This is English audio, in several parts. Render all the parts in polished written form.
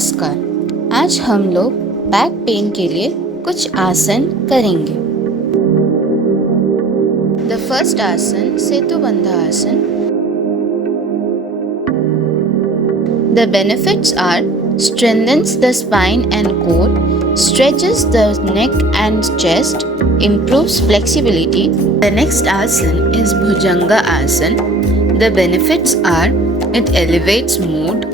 नमस्कार। आज हम लोग बैक पेन के लिए कुछ आसन करेंगे। द फर्स्ट आसन सेतुबंध आसन। The benefits are strengthens the spine and core, stretches the neck and chest, improves flexibility. The next asan is bhjanga asan. The benefits are it elevates mood,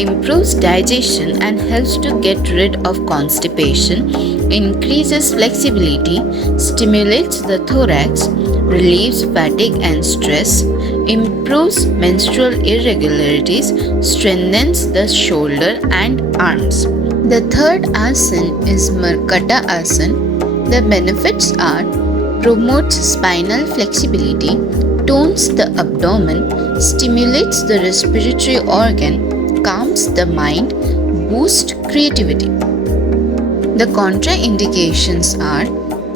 improves digestion and helps to get rid of constipation, increases flexibility, stimulates the thorax, relieves fatigue and stress, improves menstrual irregularities, strengthens the shoulder and arms. The third asan is Markata asan. The benefits are promotes spinal flexibility, tones the abdomen, stimulates the respiratory organ, calms the mind, boosts creativity. The contraindications are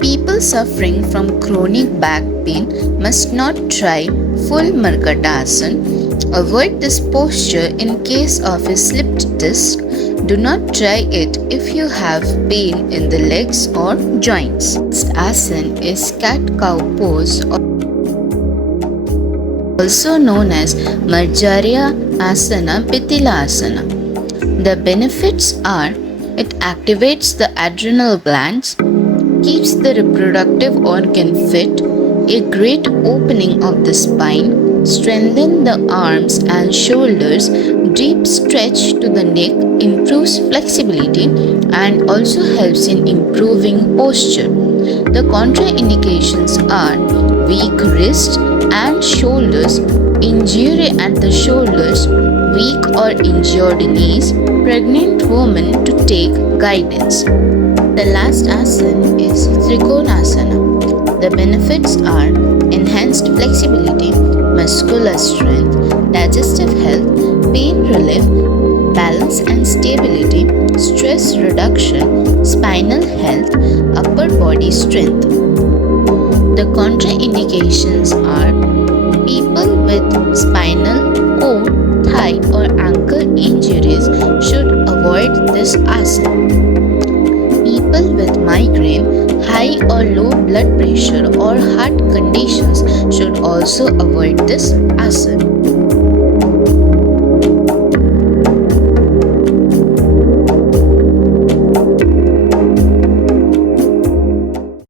people suffering from chronic back pain must not try full Markatasana. Avoid this posture in case of a slipped disc. Do not try it if you have pain in the legs or joints. Next asana is cat-cow pose, also known as Marjarya asana, Pitila asana. The benefits are it activates the adrenal glands, keeps the reproductive organ fit, a great opening of the spine, strengthen the arms and shoulders, deep stretch to the neck, improves flexibility and also helps in improving posture. The contraindications are weak wrist and shoulders, injury at the shoulders, weak or injured knees, pregnant women to take guidance. The last asana is Trikonasana. The benefits are enhanced flexibility, muscular strength, digestive health, pain relief, balance and stability, stress reduction, spinal health, upper body strength. The contraindications are people with spinal cord, thigh or ankle injuries should avoid this asana. People with migraine, high or low blood pressure or heart conditions should also avoid this asana.